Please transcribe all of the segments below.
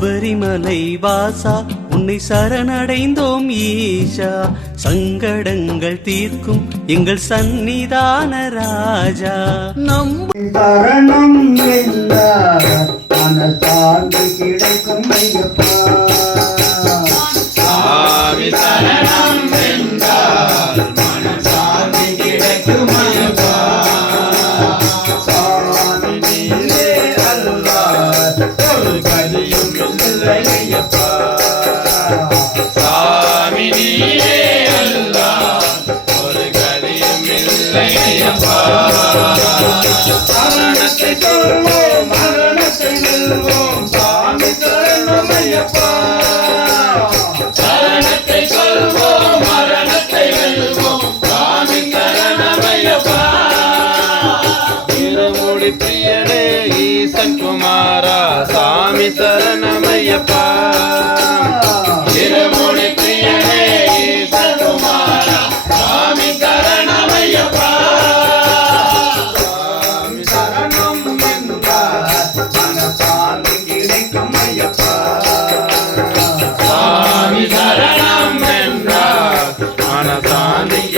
சபரிமலை வாசா உன்னை சரணடைந்தோம் ஈஷா. சங்கடங்கள் தீர்க்கும் எங்கள் சந்நிதான ராஜா. நம் தரணம் கிடைக்கும் மரணத்தை சொல்வோம் மரணத்தை வெல்வோம் சாமி சரணம் ஐயப்பா மரணத்தை சொல்வோம் மரணத்தை வெல்வோம் சாமி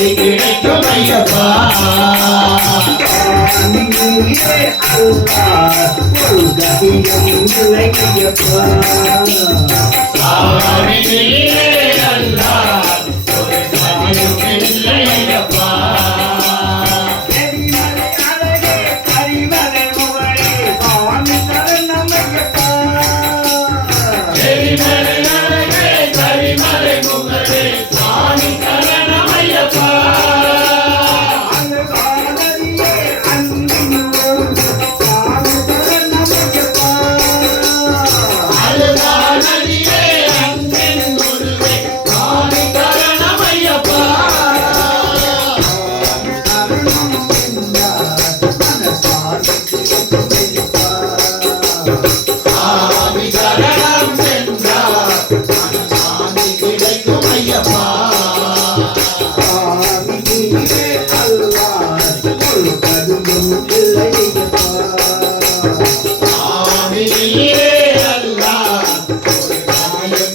கதி கிடைக்கும் ஐயப்பா ஒரு கதியும் இல்லை ஐயப்பா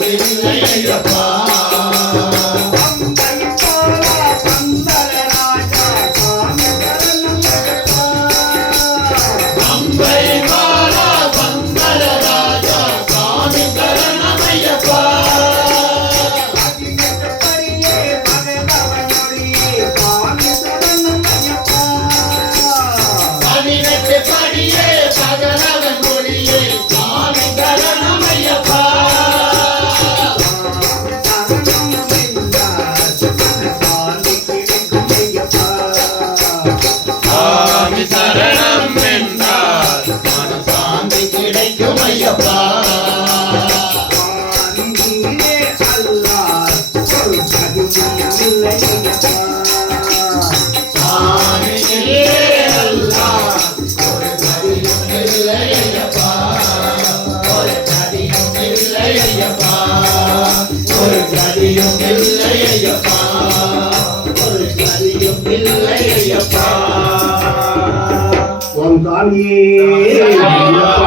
Thank you. Yeah.